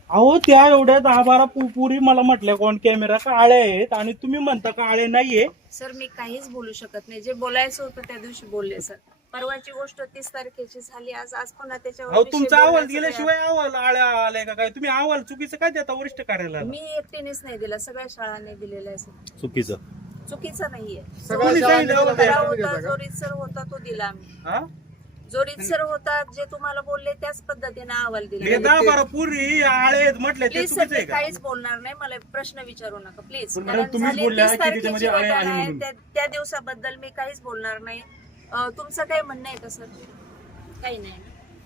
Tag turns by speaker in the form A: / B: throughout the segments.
A: अहो त्या एवढ्या 10-12 पुरी मला म्हटल्या ऑन कॅमेरा का आळे आहेत आणि तुम्ही म्हणता का आळे नाहीये.
B: सर मी काहीच बोलू शकत नाही. जे बोलायचं होतं त्या दिवशी बोलले सर. परवाची गोष्ट 30 तारखेची झाली. आज पुन्हा त्याच्यावर
A: अहो
B: विषय
A: तुमचा अहवाल
B: बोलायचं
A: गेल्याशिवाय अहवाल आळ्या आलाय का काय? तुम्ही अहवाल चुकीचं काय देता वरिष्ठ कार्यालयाला?
B: मी एकटीनेच नाही दिला, सगळ्या शाळांनी दिलेला आहे सर. चुकीचं नाहीये.
A: कोणी सांगितलं होतं?
B: खरा होता जो रीतसर होता तो दिला आम्ही.
A: हा?
B: जो रीतसर होता जे तुम्हाला बोलले त्याच पद्धतीने अहवाल
A: हे
B: दिला.
A: 10-12 पुरी आळे आहेत म्हटले ते
B: प्लीज सर
A: चुकीचं
B: मी
A: आहे का?
B: काहीच बोलणार नाही. मला प्रश्न विचारू नका प्लीज.
C: पण मॅडम तुम्हीच बोलल्या की त्याच्यामध्ये आळे आहे म्हणून.
B: त्या दिवसाबद्दल मी काहीच बोलणार नाही. तुमचं काही म्हणणं आहे का सर? काही नाही.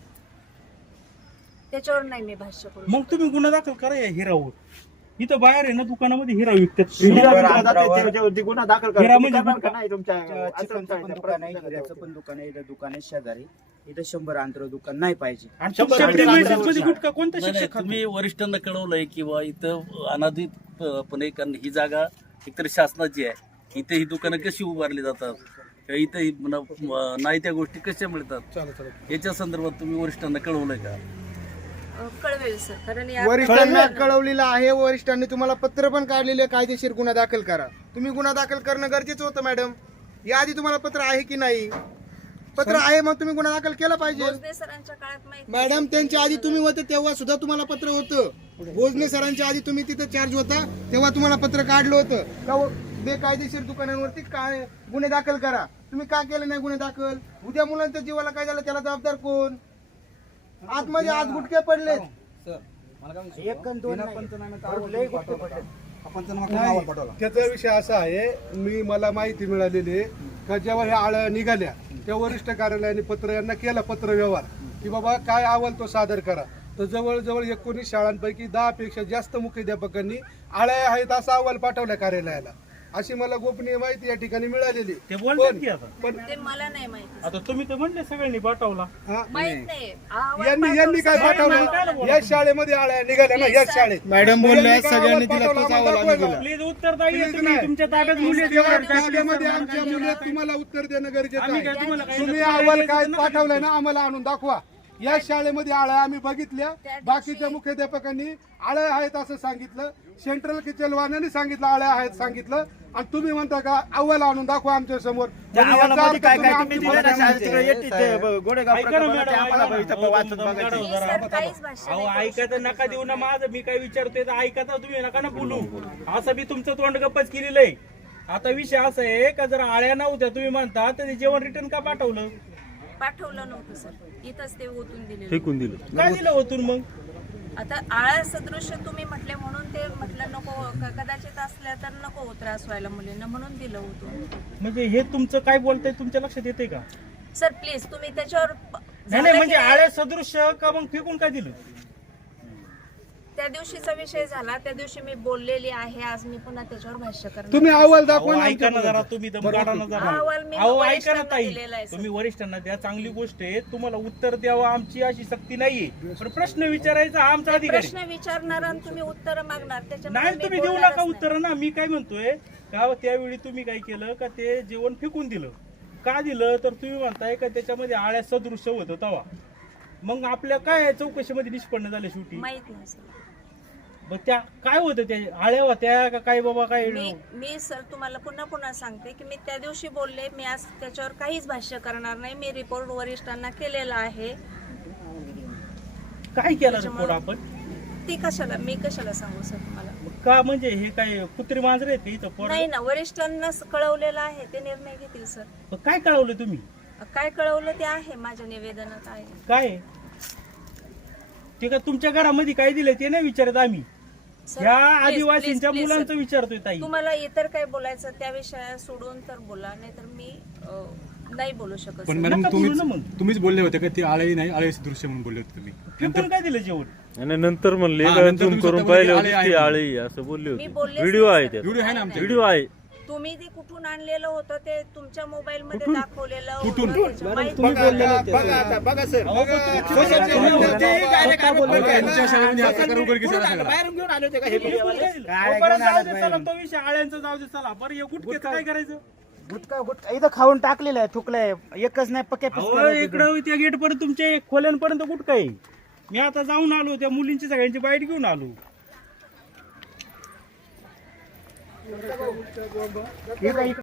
B: त्याच्यावर नाही मी भाष्य करू.
A: मग तुम्ही गुन्हा दाखल करा या हिरावर. इथं बाहेर आहे ना दुकानामध्ये हिरा विकतात.
D: गुन्हा दाखल
A: हिरा म्हणजे
D: का नाही तुमच्या
E: चिकनचं पण दुकान आहे, हिऱ्याचं पण दुकान आहे, इथं दुकान आहे शेजारी. इथं 100 अंतर दुकान नाही पाहिजे.
A: आणि तुमच्या मध्ये गुटखा कोणता शिक्षक खातो?
F: तुम्ही वरिष्ठांना कळवलंय किंवा इथं अनाधितपणे, कारण ही जागा एकतर शासनाची आहे, इथे ही दुकानं कशी उभारली जातात, इथं नाही त्या गोष्टी कशा मिळतात, याच्या संदर्भात तुम्ही वरिष्ठांना कळवलंय का?
B: कळवेल सर. कारण
G: वरिष्ठांना कळवलेलं आहे. वरिष्ठांनी तुम्हाला पत्र पण काढलेले, कायदेशीर गुन्हा दाखल करा. तुम्ही गुन्हा दाखल करणं गरजेचं होतं मॅडम. याआधी तुम्हाला पत्र आहे की नाही? पत्र आहे मग तुम्ही गुन्हा दाखल केला पाहिजे.
B: भोसले सरांच्या काळात माहिती
G: मॅडम त्यांच्या आधी तुम्ही होते तेव्हा सुद्धा तुम्हाला पत्र होतं. भोजने सरांच्या आधी तुम्ही तिथं चार्ज होता तेव्हा तुम्हाला पत्र काढलं होतं का बेकायदेशीर दुकानांवरती काय गुन्हे दाखल करा. तुम्ही का केलं नाही गुन्हे दाखल? उद्या मुलांच्या जीवाला काय झालं त्याला जबाबदार कोण? आतमध्ये आज गुटके पडले.
E: एक आणि दोन नाही, लय गोष्टी पडल्या.
C: त्याचा विषय असा आहे, मला माहिती मिळालेली आहे का जेव्हा ह्या आळ्या निघाल्या तेव्हा वरिष्ठ कार्यालयाने पत्र यांना केला पत्र व्यवहार की बाबा काय अहवाल तो सादर करा. तर जवळजवळ 19 शाळांपैकी 10 पेक्षा जास्त मुख्याध्यापकांनी आळ्या आहेत असा अहवाल पाठवला कार्यालयाला, अशी मला गोपनीय माहिती या ठिकाणी मिळालेली.
A: ते बोलतात की आता.
C: पण
B: ते मला नाही माहिती.
A: आता तुम्ही तर म्हणले सगळ्यांनी पाठवला.
B: माहित नाही. अहवाल
C: यांनी काय पाठवलं? या शाळेमध्ये आळ्या निघाल्या ना, या शाळेत
G: मॅडम बोलल्या
C: यांनी काय
G: सगळ्यांनी
C: अहवाल
G: दिला तोच
C: पाठवला?
G: अहवाल आम्ही दिला.
A: प्लीज उत्तर द्या.
C: Please
A: तुम्ही
C: नाही.
A: तुमच्या ताब्यात मुली आहेत.
C: शाळेमध्ये आमच्या मुले तुम्हाला उत्तर देणं गरजेचं
A: आम्ही काय
C: आहे.
A: तुम्हाला काही
C: तुम्ही
A: नका
C: अहवाल
A: द्यायचं
C: काय
A: नका
C: पाठवलाय ना आम्हाला आणून दाखवा. या शाळेमध्ये आळ्या आम्ही बघितल्या, बाकीच्या मुख्याध्यापकांनी आळ्या आहेत असं सांगितलं, सेंट्रल किचनवाल्याने सांगितलं आळ्या आहेत सांगितलं, आणि तुम्ही म्हणता का अहवाल आणून दाखवा आमच्या समोर.
D: त्या अहवालामध्ये काय काय तुम्ही दिलं ना
C: आमची
D: शाळेत तिकडे येते ते गोडेगाव
A: ऐका ना
D: प्रकल्पाला
A: मॅडम,
D: ते आम्हाला
A: ऐका ना.
D: इथं वाचून बघायचं.
B: मी सर काहीच भाष्य
A: अहो
B: नाही
A: ऐका तर नका देऊ ना माझं. मी काय विचारतोय तर ऐका तर तुम्ही नका ना बोलू. असं बी तुमचं तोंड गप्पच केलेलं आहे. आता विषय असा आहे का जर आळ्या नव्हत्या तुम्ही म्हणता तर ते जेवण रिटर्न का पाठवलं?
B: पाठवलं नव्हतं सर. इथंच ते ओतून दिले.
A: काय दिलं होतून मग?
B: आता आळा सदृश्य तुम्ही म्हटले म्हणून ते म्हटलं नको, कदाचित असल्या तर नको त्रास व्हायला मुलींना म्हणून दिलं होतं.
A: म्हणजे हे तुमचं काय बोलतंय तुमच्या लक्षात येते का?
B: सर प्लीज तुम्ही त्याच्यावर
A: नाही म्हणजे आळ्या सदृश्य का मग फेकून काय दिलं?
B: त्या दिवशीचा विषय झाला, त्या दिवशी मी बोललेली आहे. आज मी पुन्हा त्याच्यावर भाष्य करणार.
C: तुम्ही अहवाल दाखवा
A: अहो,
C: ना
A: ऐका ना
C: आमच्या
A: जरा तुम्ही दम काढा ना जरा.
B: अहवाल मी
A: अहो ऐका ना
B: वरिष्ठांना
A: ताई,
B: दिलेला आहे, सर.
A: तुम्ही वरिष्ठांना द्या, चांगली गोष्ट आहे. तुम्हाला उत्तर द्यावं आमची अशी सक्ती नाहीये, पण प्रश्न विचारायचा हा आमचा अधिकार आहे.
B: प्रश्न विचारणार आणि तुम्ही उत्तर मागणार त्याच्यामुळे
A: नाही
B: मी
A: तुम्ही देऊ
B: बोलणारच
A: नका
B: नाही.
A: उत्तर ना. मी काय म्हणतोय का त्यावेळी तुम्ही काय केलं का ते जेवण फेकून दिलं. का दिलं तर तुम्ही म्हणताय का त्याच्यामध्ये आळ्या सदृश्य होतं तवा. मग आपल्या काय चौकशीमध्ये निष्पन्न झालं शेवटी?
B: माहित नाही सर.
A: मग त्या काय होतं त्या आळ्या होत्या का काय बाबा काय?
B: मी सर तुम्हाला पुन्हा पुन्हा सांगते की मी त्या दिवशी बोलले. मी आज त्याच्यावर काहीच भाष्य करणार नाही. मी रिपोर्ट वरिष्ठांना केलेला आहे.
A: काय केलं रिपोर्ट आपण?
B: ती कशाला, मी कशाला सांगू सर तुम्हाला?
A: का म्हणजे हे काय कुत्री मांजरे आहेत का इथं पोरं?
B: नाही ना, वरिष्ठांना कळवलेलं आहे, ते निर्णय घेतील सर.
A: मग काय कळवलं तुम्ही?
B: काय कळवलं ते आहे माझ्या निवेदनात आहे.
A: काय ते का तुमच्या घरामध्ये काय दिलं ते नाही विचारत आम्ही.
B: सर,
A: ह्या
B: please,
A: आदिवासींच्या
B: please,
A: मुलांचं
B: sir.
A: विचारतोय ताई.
B: तुम्हाला इतर काय बोलायचं त्या विषया सोडून तर बोला, नाहीतर मी नाही बोलू शकत
C: पण
B: सर.
C: मॅडम
A: नका बोलू ना मग.
C: तुम्हीच बोलले होते का ती आळी नाही, आळे दृश्य म्हणून बोलले होते तुम्ही.
A: फेकून काय दिलं जेवण?
H: आणि नंतर म्हणले
C: हा,
H: का
C: नंतर
H: झूम
C: तुम्ही
H: करून
C: स्वतः
H: पाहिले
C: बोलले,
H: होते
C: आळे
H: ती
C: आहे.
H: आळी असं बोलले
B: मी
H: होते.
B: बोललेच
H: व्हिडिओ
B: नाही,
H: आहे
B: सर.
H: त्यात.
C: व्हिडिओ आहे ना आमच्या
H: व्हिडिओ आहे.
B: तुम्ही ते कुठून आणलेलं होतं ते तुमच्या मोबाईल मध्ये दाखवलेलं होतं.
C: कुठून?
B: त्याच्या माहिती-
D: बघा सर
C: तुमच्या शाळेमध्ये हा प्रकार उघडकीस आला सगळा.
D: बाहेरून घेऊन आले होते का हे
A: फेकून काय दिलं? अहो, बरं जाऊ दे चला, तो विषय आळ्यांचा जाऊ दे चला. बरं हे गुटख्याचं काय करायचं?
D: गुटखा इथं खाऊन टाकलेलं आहे, थुकलंय. एकच नाही पक्के
A: अहो इकडं त्या गेट पर्यंत तुमच्या खोल्यांपर्यंत गुटखा आहे. मी आता जाऊन आलो, त्या मुलींची सगळ्यांची बाईट घेऊन आलो.
G: हे काही